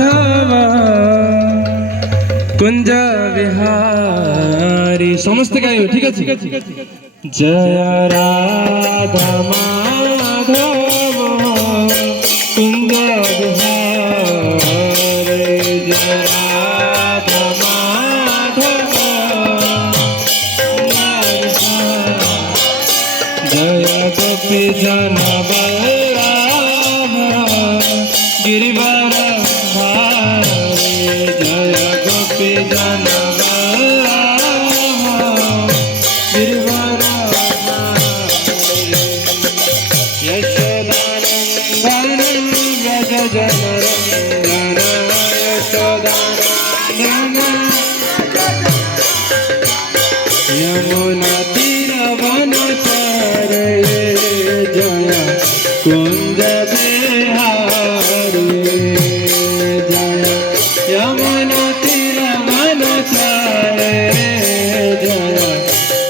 माधव कुंज विहारी समस्त गायो ठीक है जय राधा माधव कुंज विहारी जय राधा माधव जय गोपी जन गिरिवर भारी जय गोपी जन गिरिवर यशोदानंदन व्रज जन रंजन यशोदानंदन यमुना तीर वन चरे जय कुंज बिहारी जय यमुना तीर वन चरे जय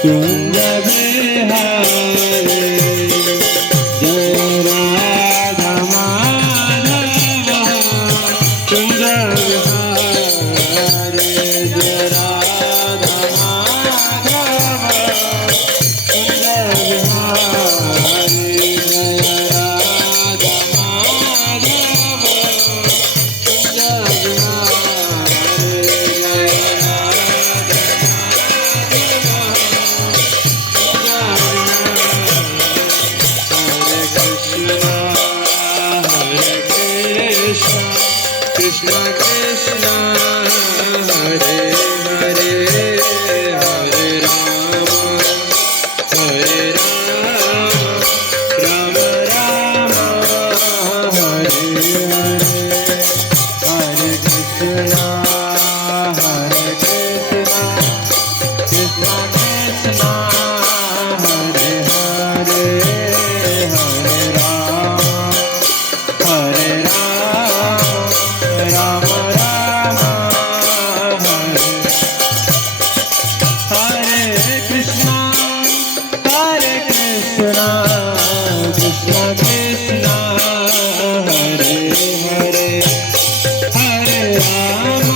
कुंज बिहारी जय राधा माधव कुंज बिहारी जय राधा माधव कुंज बिहारी जय राधा माधव कुंज बिहारी जय कृष्ण कृष्ण हरे हरे हरे राम राम राम हरे हरे हरे कृष्ण कृष्ण कृष्ण हरे हरे हरे राम राम राम हरे हरे कृष्ण कृष्ण कृष्ण हरे हरे हरे राम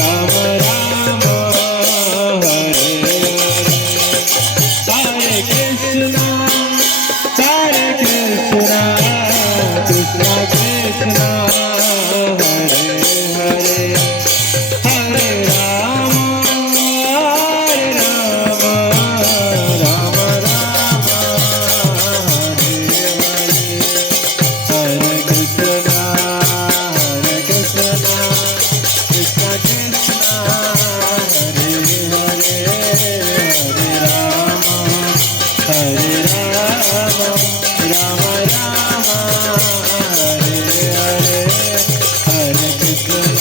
राम राम हरे हरे कृष्ण कृष्ण कृष्ण हरे हरे हरे राम राम राम हरे हरे हरे कृष्ण कृष्ण कृष्ण हरे हरे हरे राम राम राम हरे हरे हरे कृष्ण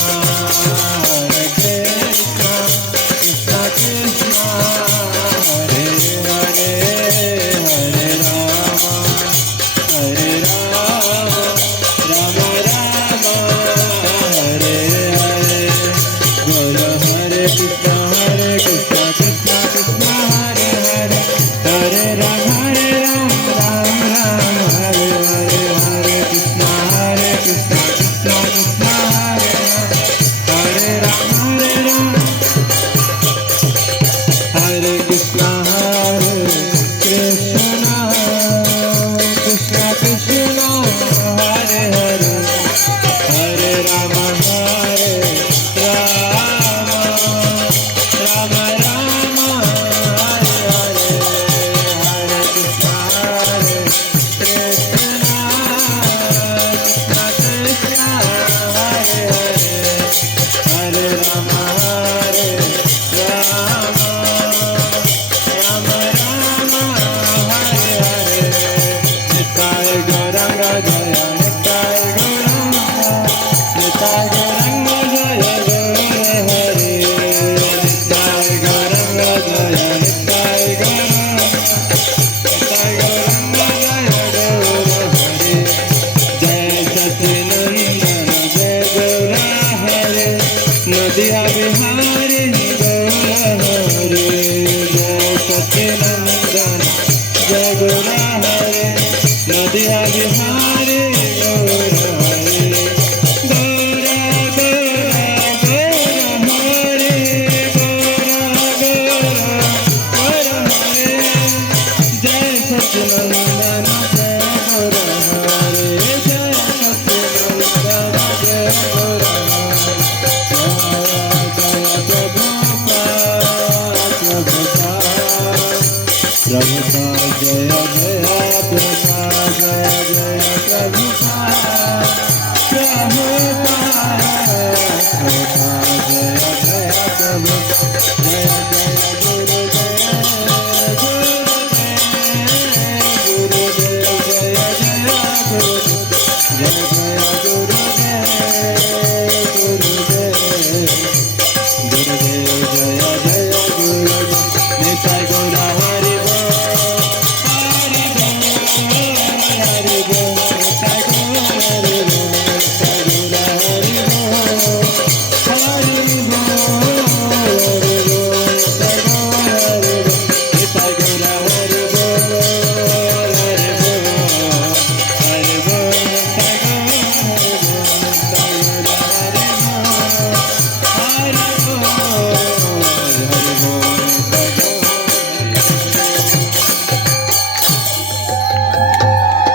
कृष्ण कृष्ण हरे हरे हरे राम राम राम हरे हरे बोल हरे कृष्ण कृष्ण कृष्ण हरे हरे हरे राम राम राम हरे हरे हरे कृष्ण कृष्ण कृष्ण हरे हरे राम हरे कृष्ण कृष्ण कृष्ण हरे हरे हरे राम राम राम हरे हरे हरे कृष्ण कृष्ण कृष्ण हरे हरे हरे राम राम राम हरे हरे निताय गौरंग जय निताय गौरंग जय गौर हरे निताय गौरंग जय निताय गौरंग जय गौर हरे जय सचिनंदन जय गौर हरे नदिया बिहारी गौर हरे जय सचिनंदन जय गौर हरे नदिया बिहारी जय